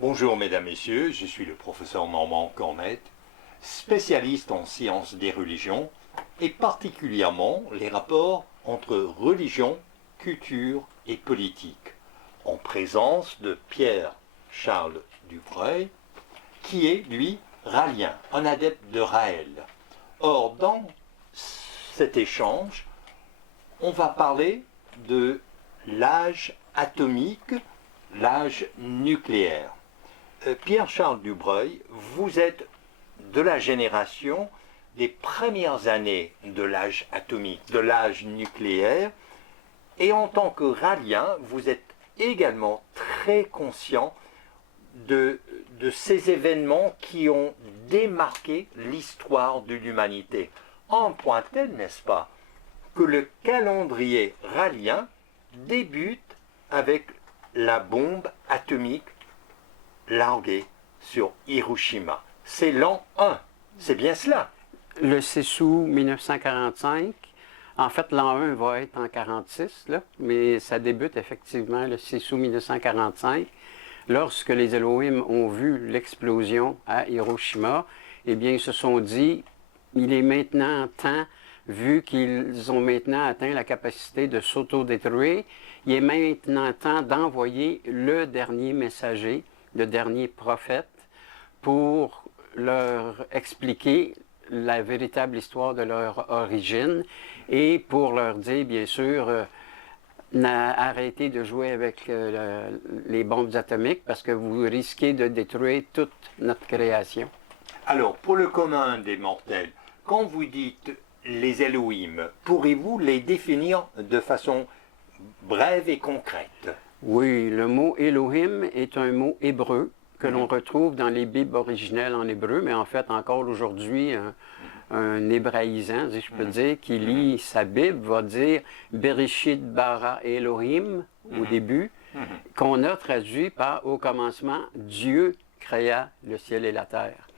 Bonjour mesdames, messieurs, je suis le professeur Normand Cornette, spécialiste en sciences des religions et particulièrement les rapports entre religion, culture et politique, en présence de Pierre-Charles Dubreuil, qui est, lui, rallien, un adepte de Raël. Or, dans cet échange, on va parler de l'âge atomique, l'âge nucléaire. Pierre-Charles Dubreuil, vous êtes de la génération des premières années de l'âge atomique, de l'âge nucléaire, et en tant que rallien, vous êtes également très conscient de ces événements qui ont démarqué l'histoire de l'humanité. En point tel, n'est-ce pas, que le calendrier rallien débute avec la bombe atomique larguée sur Hiroshima. C'est l'an 1, c'est bien cela. Le 6 août 1945. En fait, l'an 1 va être en 1946, là, mais ça débute effectivement le 6 août 1945. Lorsque les Elohim ont vu l'explosion à Hiroshima, eh bien, ils se sont dit, il est maintenant temps, vu qu'ils ont maintenant atteint la capacité de s'autodétruire, il est maintenant temps d'envoyer le dernier messager, le dernier prophète, pour leur expliquer la véritable histoire de leur origine et pour leur dire, bien sûr, arrêtez de jouer avec les bombes atomiques parce que vous risquez de détruire toute notre création. Alors, pour le commun des mortels, quand vous dites les Elohim, pourriez-vous les définir de façon brève et concrète? Oui, le mot Elohim est un mot hébreu que l'on retrouve dans les Bibles originelles en hébreu, mais en fait encore aujourd'hui, un hébraïsant, si je peux dire, qui lit sa Bible, va dire Bereshit bara Elohim au début, qu'on a traduit par au commencement, Dieu créa le ciel et la terre.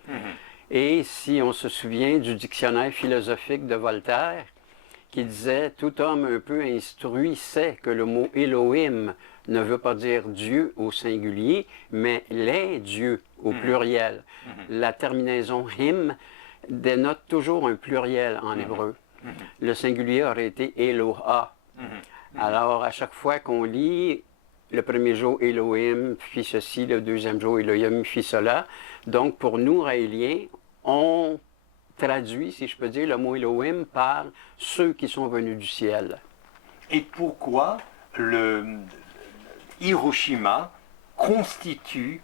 Et si on se souvient du dictionnaire philosophique de Voltaire, qui disait tout homme un peu instruit sait que le mot Elohim ne veut pas dire Dieu au singulier, mais les dieux au pluriel. La terminaison him dénote toujours un pluriel en hébreu. Le singulier aurait été Eloha. Alors, à chaque fois qu'on lit, le premier jour, Elohim fit ceci, le deuxième jour, Elohim fit cela. Donc, pour nous, Raéliens, on traduit, si je peux dire, le mot Elohim par ceux qui sont venus du ciel. Et pourquoi le Hiroshima constitue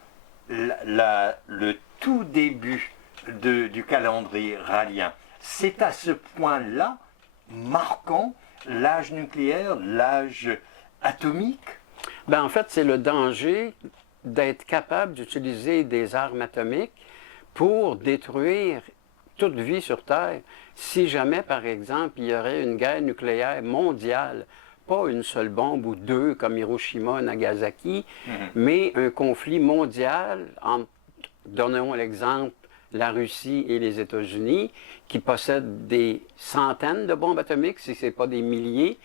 le tout début du calendrier rallien? C'est à ce point-là marquant l'âge nucléaire, l'âge atomique? En fait, c'est le danger d'être capable d'utiliser des armes atomiques pour détruire toute vie sur Terre. Si jamais, par exemple, il y aurait une guerre nucléaire mondiale, pas une seule bombe ou deux comme Hiroshima, Nagasaki, mais un conflit mondial entre, donnons l'exemple, la Russie et les États-Unis, qui possèdent des centaines de bombes atomiques, si ce n'est pas des milliers,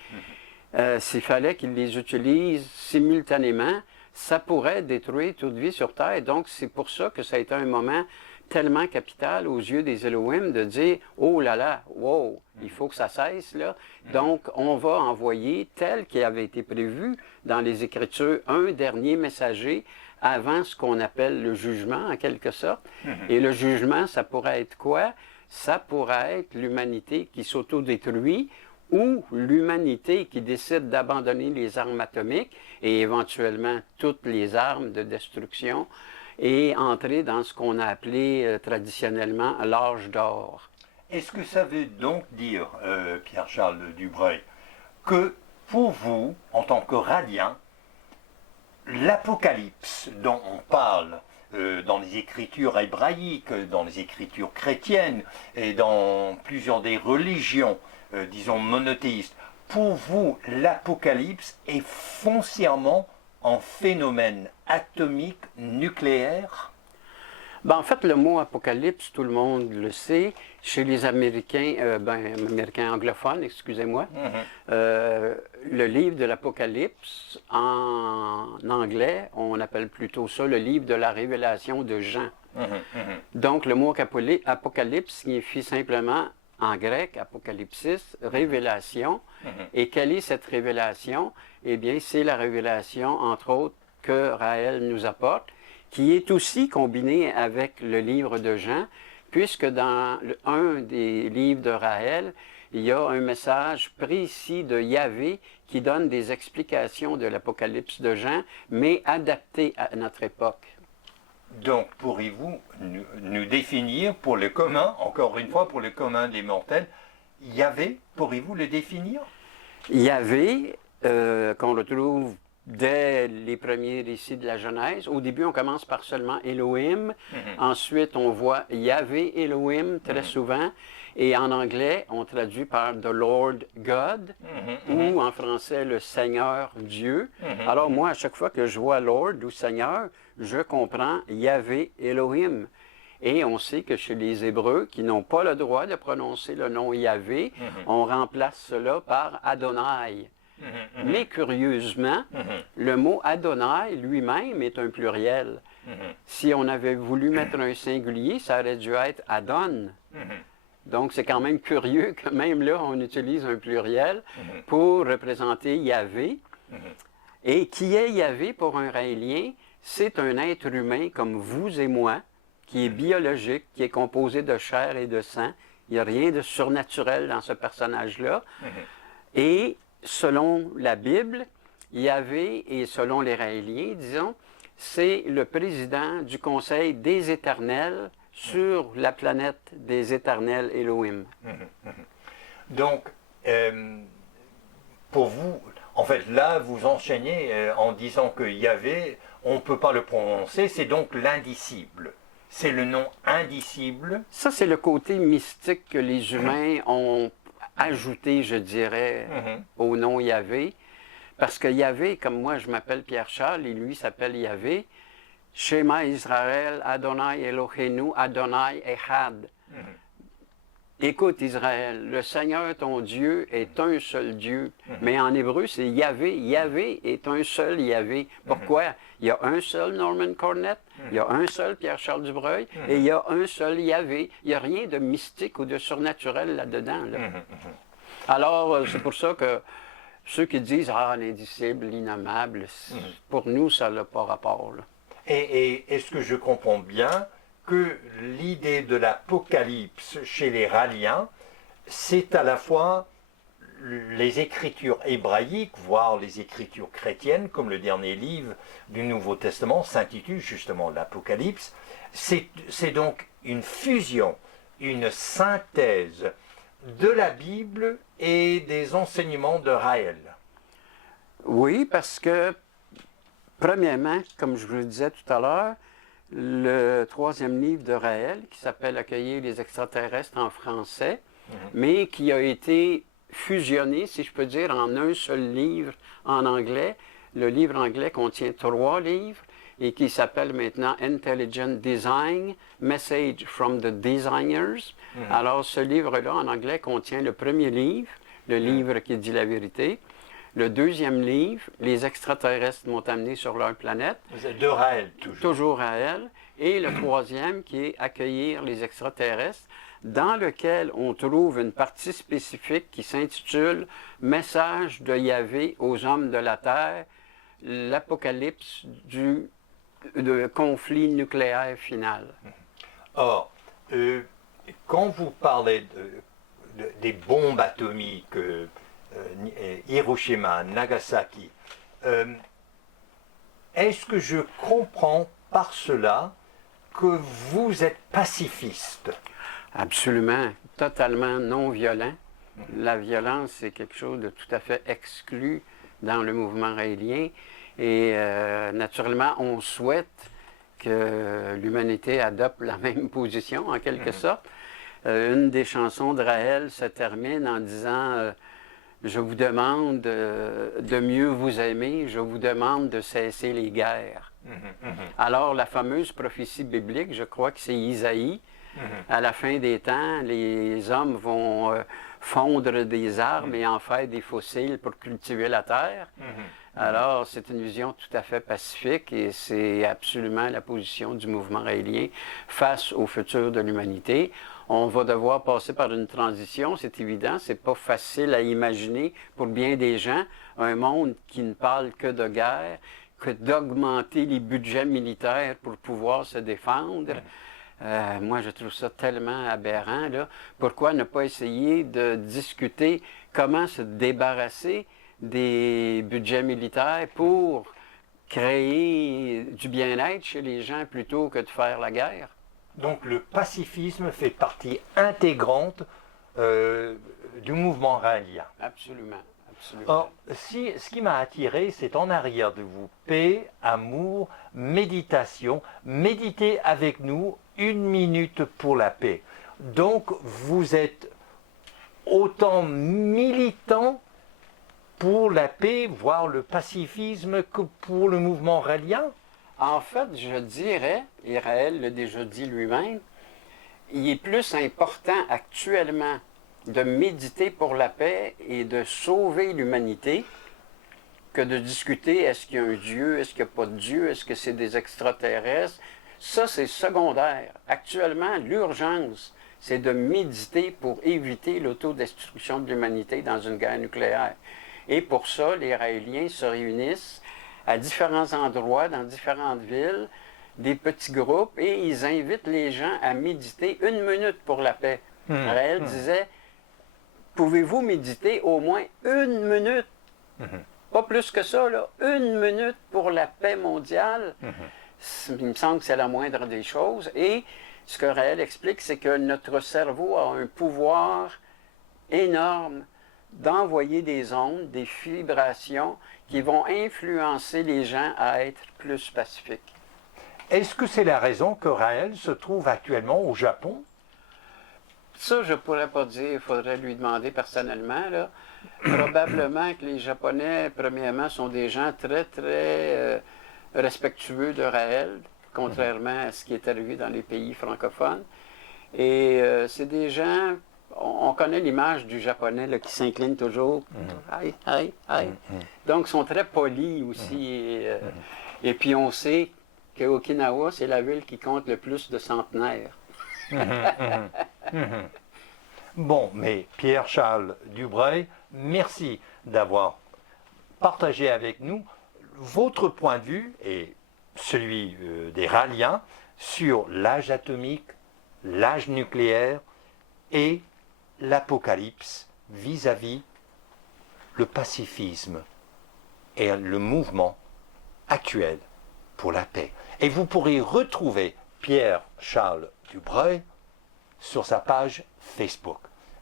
s'il fallait qu'ils les utilisent simultanément, ça pourrait détruire toute vie sur Terre. Donc, c'est pour ça que ça a été un moment tellement capital aux yeux des Elohim de dire « Oh là là, wow, il faut que ça cesse, là. » Donc, on va envoyer, tel qu'il avait été prévu dans les Écritures, un dernier messager avant ce qu'on appelle le jugement, en quelque sorte. Et le jugement, ça pourrait être quoi? Ça pourrait être l'humanité qui s'autodétruit ou l'humanité qui décide d'abandonner les armes atomiques et éventuellement toutes les armes de destruction et entrer dans ce qu'on a appelé traditionnellement l'âge d'or. Est-ce que ça veut donc dire, Pierre-Charles Dubreuil, que pour vous, en tant que rallien, l'Apocalypse dont on parle dans les écritures hébraïques, dans les écritures chrétiennes et dans plusieurs des religions, disons monothéistes, pour vous, l'Apocalypse est foncièrement en phénomène atomique nucléaire? En fait, le mot apocalypse, tout le monde le sait. Chez les Américains, Américains anglophones, excusez-moi, le livre de l'Apocalypse en anglais, on appelle plutôt ça le livre de la révélation de Jean. Donc, le mot apocalypse signifie simplement, en grec, apocalypsis, révélation. Et quelle est cette révélation? Eh bien, c'est la révélation, entre autres, que Raël nous apporte, qui est aussi combinée avec le livre de Jean, puisque dans un des livres de Raël, il y a un message précis de Yahvé qui donne des explications de l'Apocalypse de Jean, mais adapté à notre époque. Donc, pourriez-vous nous définir pour le commun, encore une fois, pour le commun des mortels, Yahvé, pourriez-vous le définir? Yahvé, qu'on retrouve dès les premiers récits de la Genèse. Au début, on commence par seulement Elohim. Ensuite, on voit Yahvé Elohim très souvent. Et en anglais, on traduit par The Lord God, ou en français, le Seigneur Dieu. Alors moi, à chaque fois que je vois Lord ou Seigneur, je comprends Yahvé Elohim. Et on sait que chez les Hébreux, qui n'ont pas le droit de prononcer le nom Yahvé, on remplace cela par Adonai. Mais curieusement, le mot Adonai lui-même est un pluriel. Si on avait voulu mettre un singulier, ça aurait dû être Adon. Donc, c'est quand même curieux que même là, on utilise un pluriel pour représenter Yahvé. Et qui est Yahvé pour un Raélien? C'est un être humain comme vous et moi, qui est biologique, qui est composé de chair et de sang. Il n'y a rien de surnaturel dans ce personnage-là. Et selon la Bible, Yahvé, et selon les Raéliens, disons, c'est le président du Conseil des Éternels sur la planète des Éternels Elohim. Donc, pour vous, en fait, là, vous enchaînez en disant que Yahvé, on ne peut pas le prononcer, c'est donc l'indicible. C'est le nom indicible. Ça, c'est le côté mystique que les humains ont ajouté, je dirais, au nom Yahvé. Parce que Yahvé, comme moi, je m'appelle Pierre-Charles, et lui s'appelle Yahvé. Shema Israël, Adonai Eloheinu, Adonai Echad. Écoute Israël, le Seigneur ton Dieu est un seul Dieu. Mais en hébreu, c'est Yahvé. Yahvé est un seul Yahvé. Pourquoi? Il y a un seul Norman Cornett, il y a un seul Pierre-Charles Dubreuil, et il y a un seul Yahvé. Il n'y a rien de mystique ou de surnaturel là-dedans. Là. Alors, c'est pour ça que ceux qui disent « Ah, l'indicible, l'innommable », pour nous, ça n'a pas rapport. Là. Et est-ce que je comprends bien que l'idée de l'Apocalypse chez les Raéliens, c'est à la fois les écritures hébraïques, voire les écritures chrétiennes, comme le dernier livre du Nouveau Testament s'intitule justement l'Apocalypse. C'est donc une fusion, une synthèse de la Bible et des enseignements de Raël. Oui, parce que, premièrement, comme je vous le disais tout à l'heure, le troisième livre de Raël, qui s'appelle « Accueillir les extraterrestres » en français, mais qui a été fusionné, si je peux dire, en un seul livre en anglais. Le livre anglais contient 3 livres et qui s'appelle maintenant « Intelligent Design, Message from the Designers ». Alors, ce livre-là, en anglais, contient le premier livre, le livre qui dit la vérité. Le deuxième livre, Les extraterrestres m'ont amené sur leur planète. De Raël, toujours. Toujours Raël. Et le troisième, qui est Accueillir les extraterrestres, dans lequel on trouve une partie spécifique qui s'intitule Message de Yahvé aux hommes de la Terre, l'apocalypse du conflit nucléaire final. Or, quand vous parlez des bombes atomiques, Hiroshima, Nagasaki, est-ce que je comprends par cela que vous êtes pacifiste? Absolument, totalement non violent. La violence, c'est quelque chose de tout à fait exclu dans le mouvement raélien. Et naturellement, on souhaite que l'humanité adopte la même position, en quelque sorte. Une des chansons de Raël se termine en disant je vous demande de mieux vous aimer, je vous demande de cesser les guerres. Alors, la fameuse prophétie biblique, je crois que c'est Isaïe, à la fin des temps, les hommes vont fondre des arbres et en faire des fossiles pour cultiver la terre. Alors, c'est une vision tout à fait pacifique et c'est absolument la position du mouvement raélien face au futur de l'humanité. On va devoir passer par une transition, c'est évident, c'est pas facile à imaginer pour bien des gens, un monde qui ne parle que de guerre, que d'augmenter les budgets militaires pour pouvoir se défendre. Moi, je trouve ça tellement aberrant, là. Pourquoi ne pas essayer de discuter comment se débarrasser des budgets militaires pour créer du bien-être chez les gens plutôt que de faire la guerre? Donc le pacifisme fait partie intégrante du mouvement raélien. Absolument. Absolument. Or, ce qui m'a attiré, c'est en arrière de vous, paix, amour, méditation. Méditez avec nous 1 minute pour la paix. Donc, vous êtes autant militant pour la paix, voire le pacifisme, que pour le mouvement raélien? En fait, je dirais, et Raël l'a déjà dit lui-même, il est plus important actuellement de méditer pour la paix et de sauver l'humanité que de discuter est-ce qu'il y a un Dieu, est-ce qu'il n'y a pas de Dieu, est-ce que c'est des extraterrestres. Ça, c'est secondaire. Actuellement, l'urgence, c'est de méditer pour éviter l'autodestruction de l'humanité dans une guerre nucléaire. Et pour ça, les Raéliens se réunissent à différents endroits, dans différentes villes, des petits groupes, et ils invitent les gens à méditer 1 minute pour la paix. Raël disait, pouvez-vous méditer au moins 1 minute? Pas plus que ça, là. 1 minute pour la paix mondiale. Il me semble que c'est la moindre des choses. Et ce que Raël explique, c'est que notre cerveau a un pouvoir énorme d'envoyer des ondes, des vibrations qui vont influencer les gens à être plus pacifiques. Est-ce que c'est la raison que Raël se trouve actuellement au Japon? Ça, je ne pourrais pas dire, il faudrait lui demander personnellement, là. Probablement que les Japonais, premièrement, sont des gens très, très respectueux de Raël, contrairement à ce qui est arrivé dans les pays francophones. Et c'est des gens, on connaît l'image du Japonais là, qui s'incline toujours. Aïe, aïe, aïe. Donc, ils sont très polis aussi. Et puis, on sait qu'Okinawa, c'est la ville qui compte le plus de centenaires. Bon, mais Pierre-Charles Dubreuil, merci d'avoir partagé avec nous votre point de vue et celui des Raéliens sur l'âge atomique, l'âge nucléaire et l'apocalypse vis-à-vis le pacifisme et le mouvement actuel pour la paix. Et vous pourrez retrouver Pierre-Charles Dubreuil sur sa page Facebook.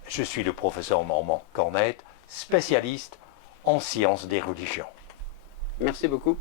Je suis le professeur Normand Cornette, spécialiste en sciences des religions. Merci beaucoup.